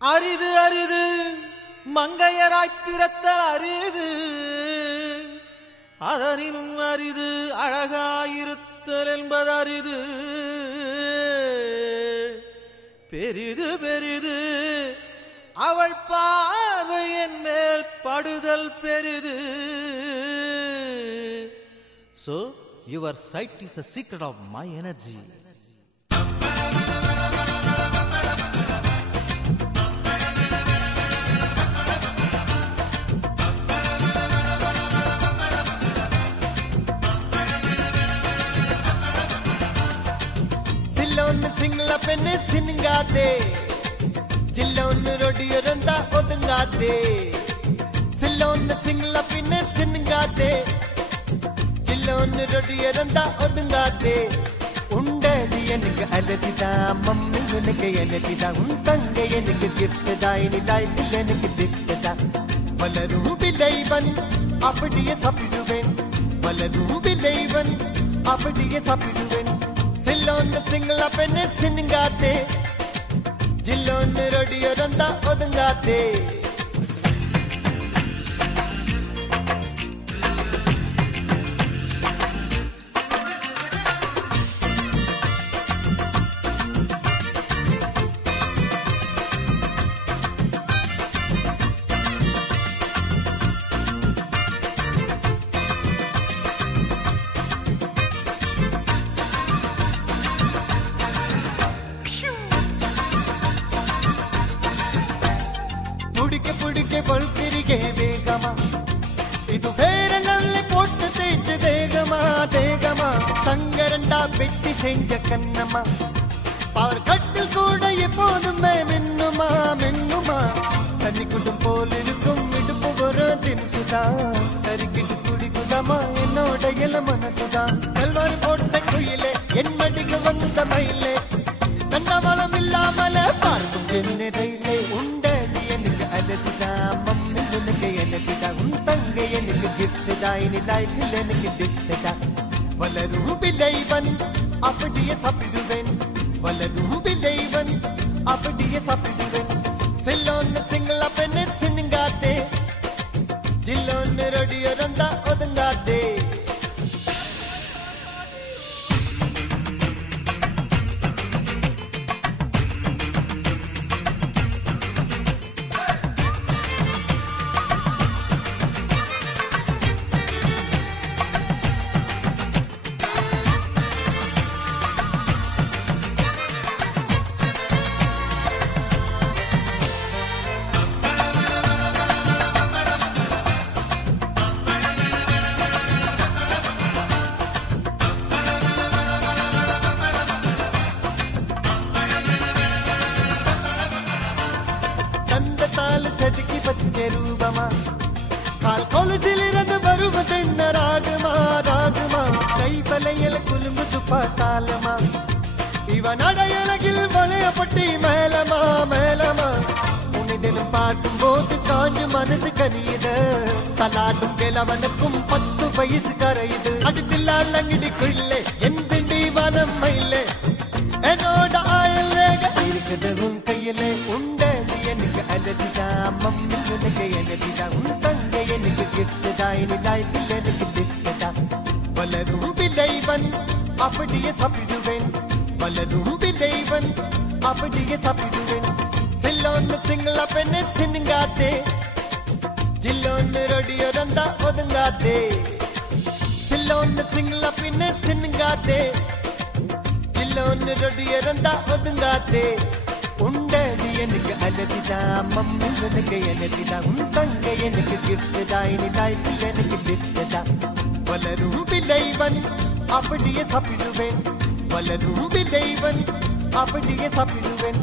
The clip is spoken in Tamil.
அரிது அரிது மங்கையராய் பிறத்தல் அரிது, அதனினும் அரிது அழகாயிருத்தல் என்பது அரிது. பெரிது பெரிது அவள் பார்வையின் மேல் படுதல் பெரிது. So your sight is the secret of my energy. சில்லோன்னு Sinhala பெண்ணு சினுங்காதே, ஜில்லோன்னு ரொடியொருந்தா ஒதுங்காதே. சில்லோன்னு சிங்கள பெண்ணு சினுங்காதே, ஜில்லோன்னு ரொடியொருந்தா ஒதுங்காதே. உண்டடி எனக்கு அலதிதான், மம்மி உனக்கு எனதிதான், உன் தங்க எனக்கு கிஃப்ட் தான், இனி லைஃபில் எனக்கு கிஃப்ட் தான். வளரும் விளைவன் அப்படியே சாப்பிடுவேன், வளரும் விளைவன் அப்படியே சாப்பிடுவேன். சில்லோன்னு சிங்கள பெண்ணு சினுங்காதே, ஜில்லோன்னு ரொடியொருந்தா ஒதுங்காதே. புடிக்க புடிக்க பழுத்திரிகே வேகமா, இது வேற லெவலில் போட்டு தேய்ச்ச தேகமா தேகமா. சங்கரண்டா வெட்டி செஞ்ச கண்ணம்மா, பவர் கட்டில் கூட எப்போதுமே மின்னுமா மின்னுமா. தண்ணி குடும் போல் இருக்கும் இடுப்பு ஒரு தின்சுதா, கருக்கிட்டு குடிக்குதாமா என்னோட இள மனசுதா. செல்வார் போட்ட குயிலே என் மடிக்கு வந்த மயிலே, தன்னவளம் இல்லாமல பார்க்கும் என்னிடையிலே. உண்டடி எனக்கு அலஜிதான், மம்மி உனக்கு எனக்குதான், உன் தங்க எனக்கு கிஃப்ட் தான், இனி லைஃபில் எனக்கு கிஃப்ட் தான். வளரும் விளைவன் அப்படியே சாப்பிடுவேன், வளரும் விளைவன் அப்படியே சாப்பிடுவேன். சில்லோன்னு சிங்கள பெண்ணு சினுங்காதே, ஜில்லோன்னு ரொடியொருந்தா ஒதுங்காதே. செதுக்கி பச்ச ரூபமா, கால் கொலுசில் இருந்து வருவதென்ன ராகுமா ராகுமா. கைவலையில குலும்புது பார்த்தாலமா, இவன் அடையலகில் வளையப்பட்டி மேலமா மேலமா. உன்னை தினம் பார்க்கும் போது காஞ்சு மனசு கனியுது, தலாடும் கிழவனுக்கும் 10 வயசு கரையுது. அடுத்தில்லாங்கிடிக்குள்ளே என் திண்டி வனம் மயிலே, என்னோட ஆயல் ரேக இருக்குது உன் கையிலே. உண்டடி எனக்கு அலதிதான், மம்மி உனக்கு எனதிதான், உன் தங்க எனக்கு கிஃப்ட் தான், இனி லைஃபில் எனக்கு கிஃப்ட் தான். வளரும் விளைவன் அப்படியே சாப்பிடுவேன், வளரும் விளைவன் அப்படியே சாப்பிடுவேன். சில்லோன்னு சிங்கள பெண்ணு சினுங்காதே, ஜில்லோன்னு ரொடியொருந்தா ஒதுங்காதே. சில்லோன்னு சிங்கள பெண்ணு சினுங்காதே, ஜில்லோன்னு ரொடியொருந்தா ஒதுங்காதே. உண்டடி எனக்கு அலதிதான், மம்மி உனக்கு எனதிதான், உன் தங்க எனக்கு கிஃப்ட் தான், இனி லைஃபில் எனக்கு கிஃப்ட் தான். வளரும் விளைவன் அப்படியே சாப்பிடுவேன், வளரும் விளைவன் அப்படியே சாப்பிடுவேன்.